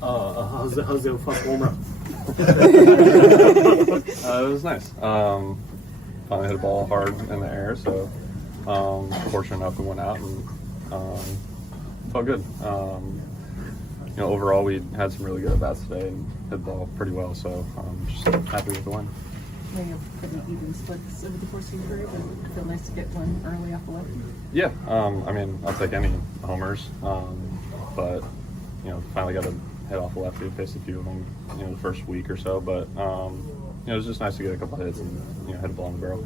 How's the first home run? It was nice. Finally hit a ball hard in the air, so fortunate enough we went out and felt good. Overall we had some really good at-bats today and hit the ball pretty well, so I'm just happy with the win. You have pretty even splits over the course of your career, but it feel nice to get one early off the lefty. Yeah, I'll take any homers, but finally got to hit off the lefty. Faced a few of them, the first week or so, but it was just nice to get a couple of hits and hit a ball in the barrel.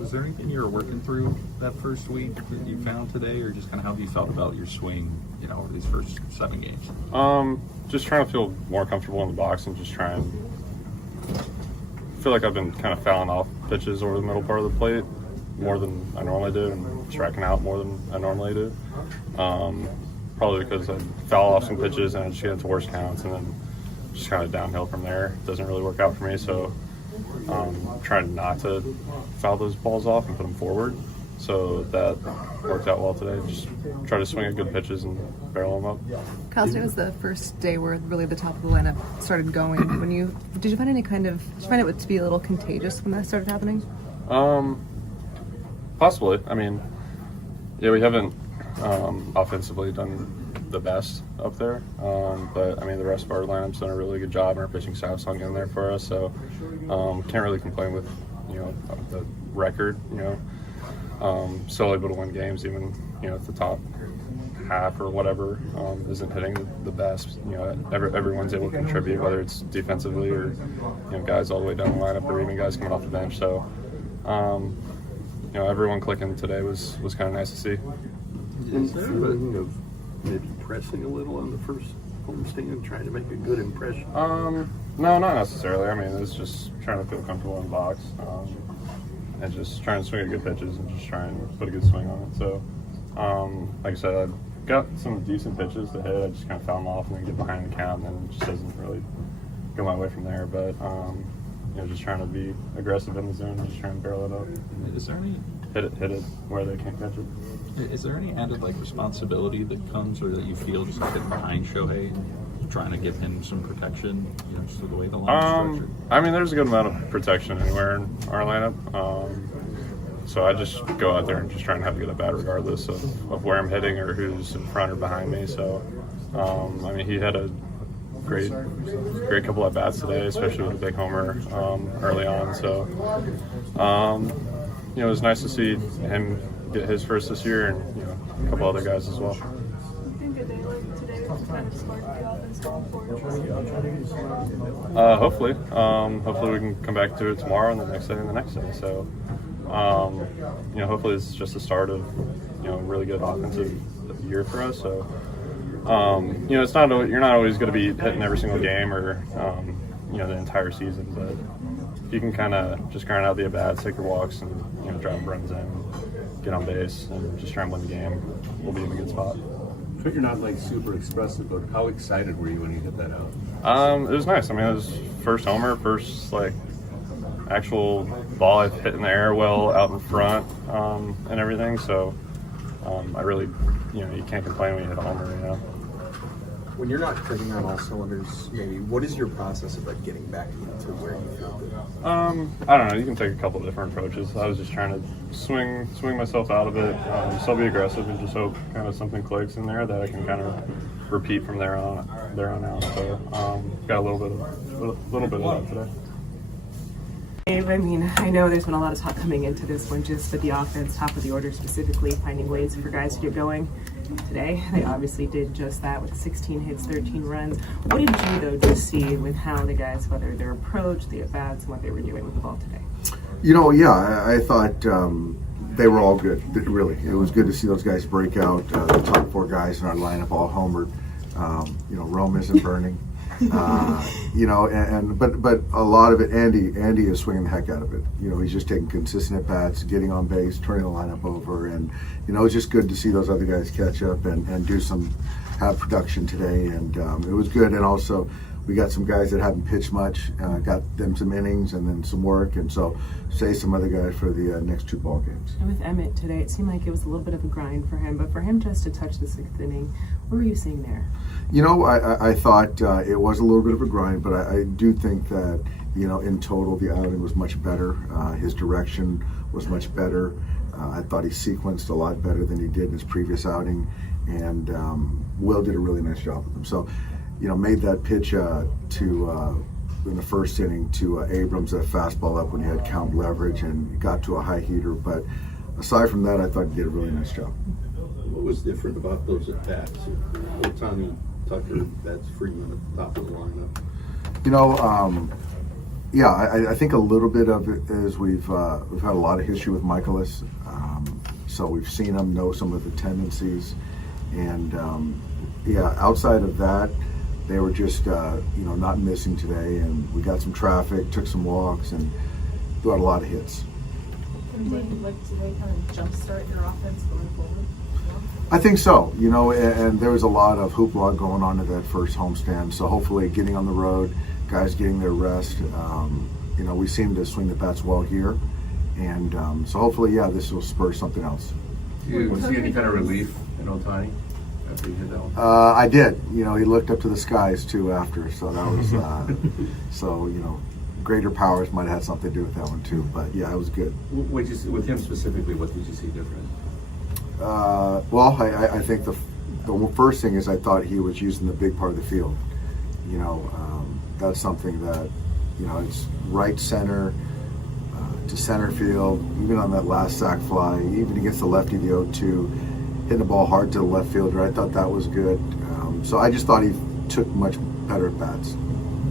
Was there anything you were working through that first week that you found today, or just kind of how have you felt about your swing, over these first 7 games? Just trying to feel more comfortable in the box and just try and feel like I've been kind of fouling off pitches over the middle part of the plate more than I normally do, and striking out more than I normally do. Probably because I foul off some pitches and I just get into worse counts, and then just kind of downhill from there. It doesn't really work out for me, so trying not to foul those balls off and put them forward. So that worked out well today. Just try to swing at good pitches and barrel them up. Kyle, today was the first day where really the top of the lineup started going. Did you find it to be a little contagious when that started happening? Possibly. We haven't offensively done the best up there, but the rest of our lineup's done a really good job, and our pitching staff's hung in there for us. So can't really complain with the record. Still able to win games, even if the top half or whatever isn't hitting the best. Everyone's able to contribute, whether it's defensively or guys all the way down the lineup, or even guys coming off the bench. So everyone clicking today was kind of nice to see. Is there a feeling of maybe pressing a little on the first homestand, trying to make a good impression? No, not necessarily. It's just trying to feel comfortable in the box, and just trying to swing at good pitches and just trying to put a good swing on it. So, like I said, I've got some decent pitches to hit. I just kind of foul them off and then get behind the count, and then it just doesn't really go my way from there. But just trying to be aggressive in the zone and just trying to barrel it up. Is there any hit it where they can't catch it? Is there any added responsibility that comes, or that you feel just getting behind Shohei, trying to give him some protection, just the way the line is structured? There's a good amount of protection anywhere in our lineup. So I just go out there and just try and have a good at bat regardless of where I'm hitting or who's in front or behind me. So, he had a great couple at bats today, especially with a big homer early on. So, it was nice to see him get his first this year, and a couple other guys as well. Hopefully we can come back to it tomorrow and the next day and the next day. So, hopefully it's just the start of a really good offensive year for us. So, it's not you're not always going to be hitting every single game or the entire season, but if you can kind of just grind out the at bats, take your walks, and drive runs in, get on base, and just try and win the game, we'll be in a good spot. But you're not super expressive, but how excited were you when you hit that out? It was nice. It was first homer, first actual ball I've hit in the air well out in front, and everything. So I really, you can't complain when you hit a homer. When you're not clicking on all cylinders, maybe what is your process of getting back into where you feel good? I don't know. You can take a couple of different approaches. I was just trying to swing myself out of it, still be aggressive, and just hope kind of something clicks in there that I can kind of repeat from there on out. So got a little bit of that today. Dave, I know there's been a lot of talk coming into this one, just with the offense, top of the order specifically, finding ways for guys to get going. Today, they obviously did just that with 16 hits, 13 runs. What did you, though, just see with how the guys, whether their approach, the at-bats, and what they were doing with the ball today? I thought they were all good, really. It was good to see those guys break out. The top four guys in our lineup all homered. Rome isn't burning. But a lot of it, Andy is swinging the heck out of it. He's just taking consistent at bats, getting on base, turning the lineup over, and it's just good to see those other guys catch up and do have production today. And it was good. And also, we got some guys that haven't pitched much, got them some innings and then some work, and so save some other guys for the next 2 ball games. And with Emmett today, it seemed like it was a little bit of a grind for him, but for him just to touch the 6th inning, what were you seeing there? You know, I thought it was a little bit of a grind, but I do think that, you know, in total, the outing was much better. His direction was much better. I thought he sequenced a lot better than he did in his previous outing, and Will did a really nice job with him. So, you know, made that pitch in the first inning to Abrams, that fastball up when he had count leverage and got to a high heater. But aside from that, I thought he did a really nice job. What was different about those at bats? Otani, Tucker, that's Freeman at the top of the lineup. You know, yeah, I think a little bit of it is we've had a lot of history with Michaelis, so we've seen him, know some of the tendencies, and yeah, outside of that, they were just you know, not missing today, and we got some traffic, took some walks, and got a lot of hits. Can they, like today, kind of jumpstart your offense going forward? I think so, you know, and there was a lot of hoopla going on at that first homestand, so hopefully getting on the road, guys getting their rest, you know, we seem to swing the bats well here, and so hopefully, yeah, this will spur something else. Do you see any kind of relief in Otani after you hit that one? I did. You know, he looked up to the skies too after, so that was so, you know, greater powers might have had something to do with that one too. But yeah, it was good. What you see, with him specifically, what did you see different? Well, I think the first thing is I thought he was using the big part of the field. You know, that's something that, you know, it's right center to center field, even on that last sac fly, even against the lefty, the 0-2, hitting the ball hard to the left fielder. I thought that was good. So I just thought he took much better at bats.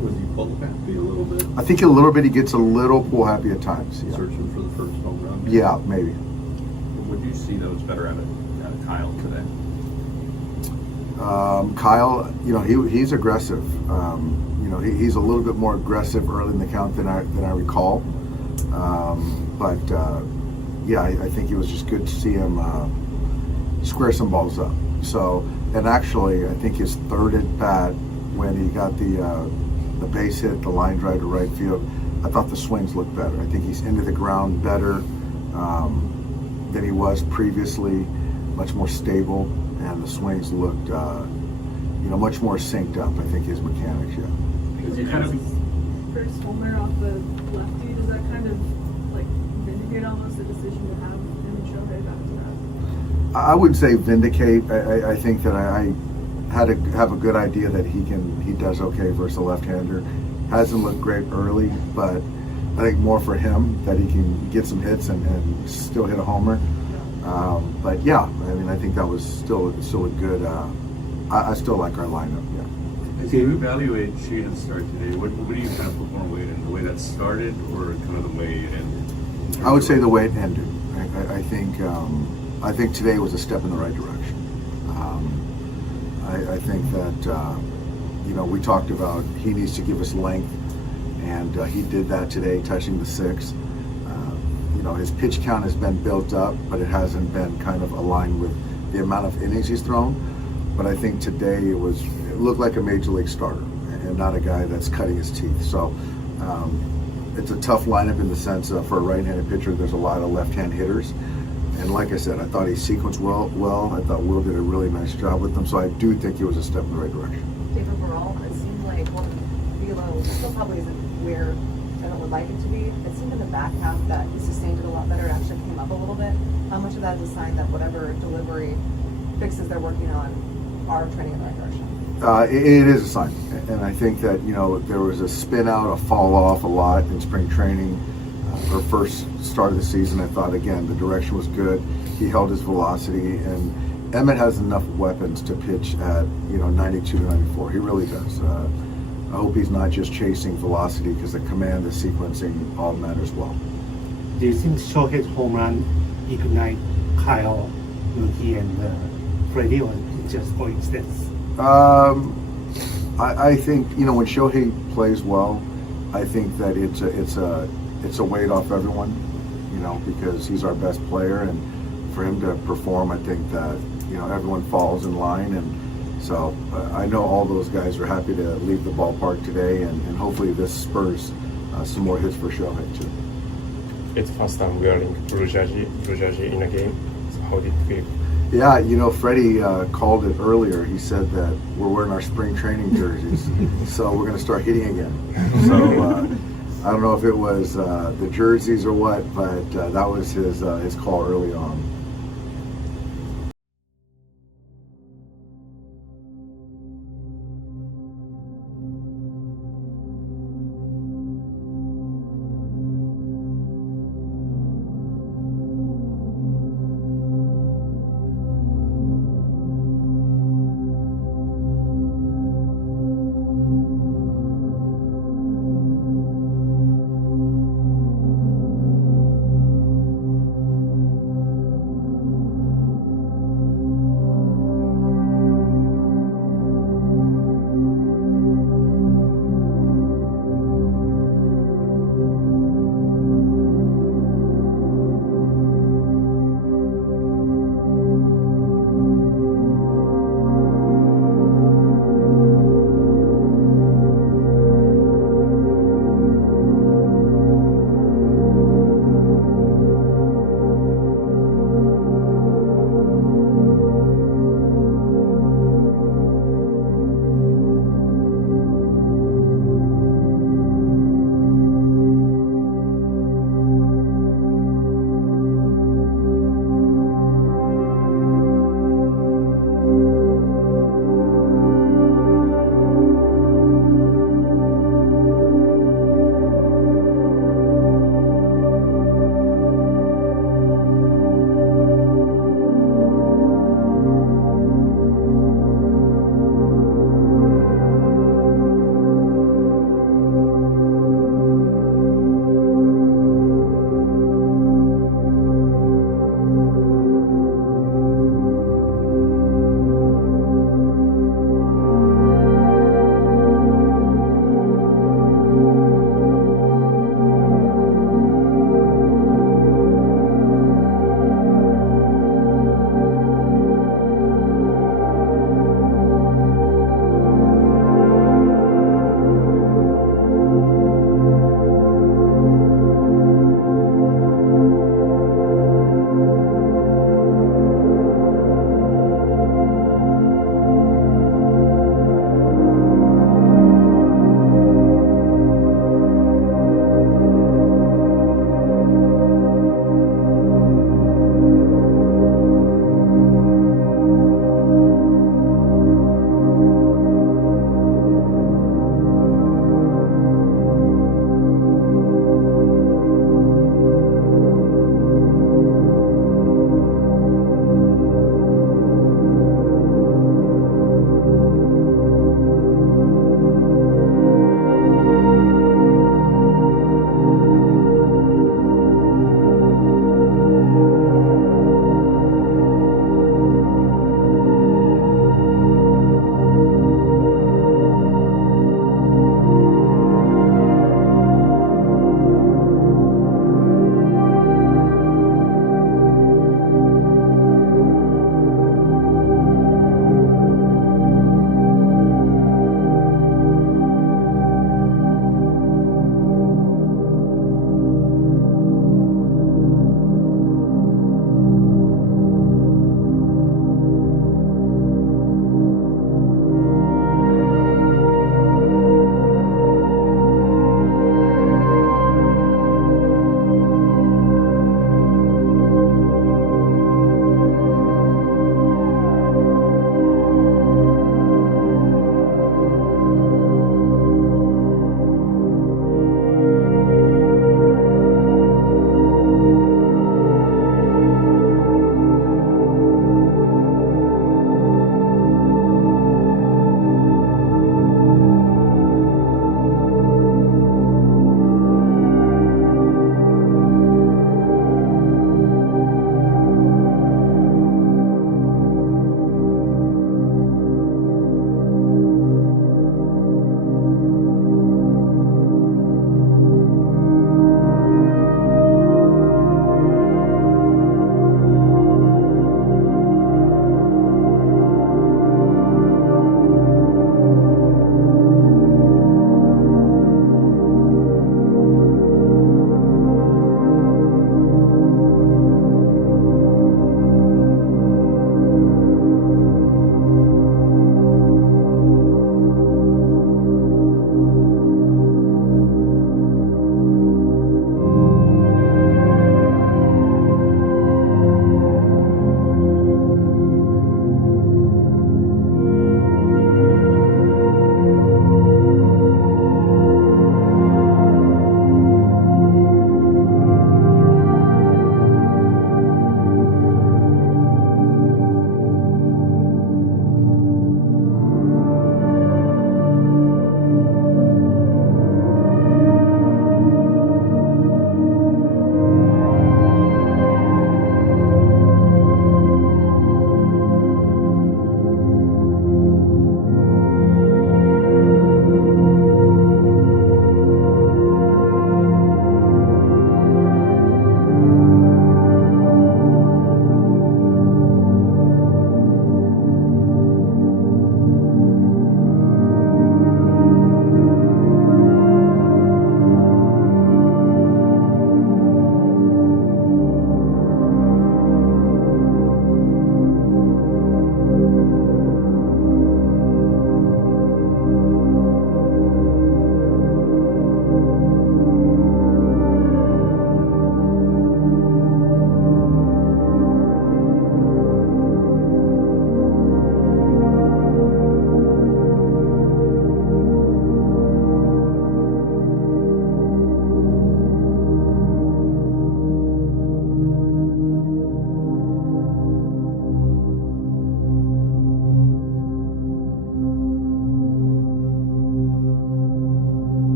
Was he pull happy a little bit? I think a little bit he gets a little pull happy at times. Yeah, Searching for the first home run? yeah, maybe. What do you see that was better out of Kyle today? Kyle, you know, he's aggressive. You know, he's a little bit more aggressive early in the count than I recall. But yeah, I think it was just good to see him square some balls up. So, and actually, I think his third at bat when he got the base hit, the line drive to right field, I thought the swings looked better. I think he's into the ground better than he was previously, much more stable, and the swings looked, you know, much more synced up. I think his mechanics, yeah. Because you kind of First homer off the lefty, does that kind of like vindicate almost the decision to have him and Shohei back to back? I wouldn't say vindicate. I think that I had to have a good idea that he does okay versus a left-hander. Hasn't looked great early, but I think more for him that he can get some hits and still hit a homer. But yeah, I mean, I think that was still a good. I still like our lineup. Yeah. as you evaluate Sheehan's start today, what do you kind of put more weight in? The way that started, or kind of the way it ended? I would say the way it ended. I think today was a step in the right direction. I think that you know, we talked about he needs to give us length, and he did that today, touching the 6. You know, his pitch count has been built up, but it hasn't been kind of aligned with the amount of innings he's thrown. But I think today it looked like a major league starter and not a guy that's cutting his teeth. So it's a tough lineup in the sense for a right-handed pitcher. There's a lot of left-hand hitters, and like I said, I thought he sequenced well. I thought Will did a really nice job with them. So I do think it was a step in the right direction. Dave, overall, it seemed like, well, Velo still probably isn't where I would like it to be. It seemed in the back half that he sustained it a lot better, actually came up a little bit. How much of that is a sign that whatever delivery fixes they're working on are trending in the right direction? It is a sign, and I think that, you know, there was a spin out, a fall off a lot in spring training. Or first start of the season, I thought again the direction was good. He held his velocity, and Emmett has enough weapons to pitch at, you know, 92 to 94. He really does. I hope he's not just chasing velocity, because the command, the sequencing, all matters well. Do you think Shohei's home run ignite Kyle, Mookie, and Freddie, or just coincidence? I think, you know, when Shohei plays well, I think that it's a weight off everyone, you know, because he's our best player, and for him to perform, I think that, you know, everyone falls in line, and So I know all those guys are happy to leave the ballpark today, and hopefully this spurs some more hits for Shohei too. It's first time wearing blue jersey in a game. So how did it feel? Yeah, you know, Freddie called it earlier. He said that we're wearing our spring training jerseys, so we're going to start hitting again. So I don't know if it was the jerseys or what, but that was his call early on.